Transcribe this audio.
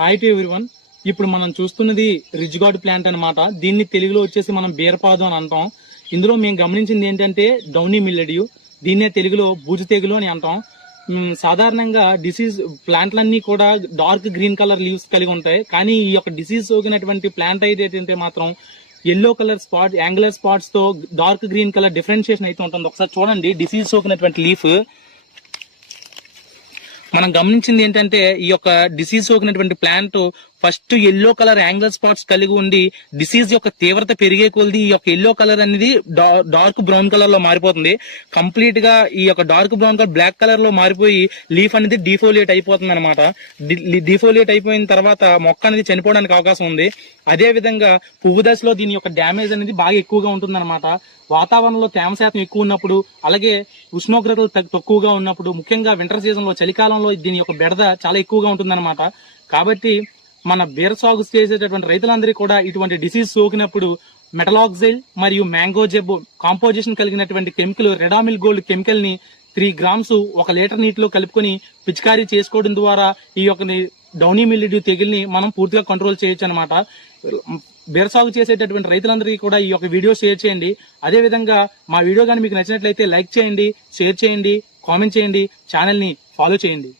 Hi to everyone. ఇప్పుడు మనం చూస్తున్నది రిజ్ గార్డ్ ప్లాంట్ అన్నమాట. దీన్ని తెలుగులో వచ్చేసి మనం బీరపాదు అని అంటాం. ఇందులో మేము గమనించింది ఏంటంటే డౌనీ మిల్లెడ్యూ, దీన్నే తెలుగులో బూజు తెగులు అని అంటాం. సాధారణంగా డిసీజ్ ప్లాంట్లన్నీ కూడా డార్క్ గ్రీన్ కలర్ లీవ్స్ కలిగి ఉంటాయి. కానీ ఈ యొక్క డిసీజ్ సోకినటువంటి ప్లాంట్ అయితే మాత్రం yellow colour spot, angular spots తో డార్క్ గ్రీన్ కలర్ డిఫరెన్షియేషన్ అయితే ఉంటుంది. ఒకసారి చూడండి, డిసీజ్ సోకినటువంటి లీఫ్. మనం గమనించింది ఏంటంటే ఈ యొక్క డిసీజ్ సోకినటువంటి plant first yellow colour angle spots కలిగి ఉండి డిసీజ్ యొక్క తీవ్రత పెరిగే కొలది ఈ యొక్క ఎల్లో కలర్ అనేది డార్క్ బ్రౌన్ కలర్ లో మారిపోతుంది. కంప్లీట్ గా ఈ యొక్క dark brown colour black colour లో మారిపోయి లీఫ్ అనేది డిఫోలియేట్ అయిపోతుంది అనమాట. డిఫోలియేట్ అయిపోయిన తర్వాత మొక్క అనేది చనిపోవడానికి అవకాశం ఉంది. అదే విధంగా పువ్వు దశలో దీని యొక్క డ్యామేజ్ అనేది బాగా ఎక్కువగా ఉంటుంది అనమాట. వాతావరణంలో తేమ శాతం ఎక్కువ ఉన్నప్పుడు, అలాగే ఉష్ణోగ్రతలు తక్కువగా ఉన్నప్పుడు, ముఖ్యంగా వింటర్ సీజన్ లో, చలికాలంలో దీని యొక్క బెడద చాలా ఎక్కువగా ఉంటుందన్నమాట. కాబట్టి మన బీర సాగు చేసేటటువంటి రైతులందరికీ కూడా ఇటువంటి డిసీజ్ సోకినప్పుడు మెటలాక్సైల్ మరియు మ్యాంగో జెబ్ కాంపోజిషన్ కలిగినటువంటి కెమికల్ రెడామిల్ గోల్డ్ కెమికల్ ని 3 గ్రామ్స్ 1 లీటర్ నీటిలో కలుపుకొని పిచికారీ చేసుకోవడం ద్వారా ఈ యొక్క డౌనీ మిల్లెడ్యూ తెగుల్ని మనం పూర్తిగా కంట్రోల్ చేయొచ్చు అనమాట. బీర సాగు చేసేటటువంటి రైతులందరికీ కూడా ఈ యొక్క వీడియో షేర్ చేయండి. అదే విధంగా మా వీడియో కానీ మీకు నచ్చినట్లయితే లైక్ చేయండి, షేర్ చేయండి, కామెంట్ చేయండి, ఛానల్ ని ఫాలో చేయండి.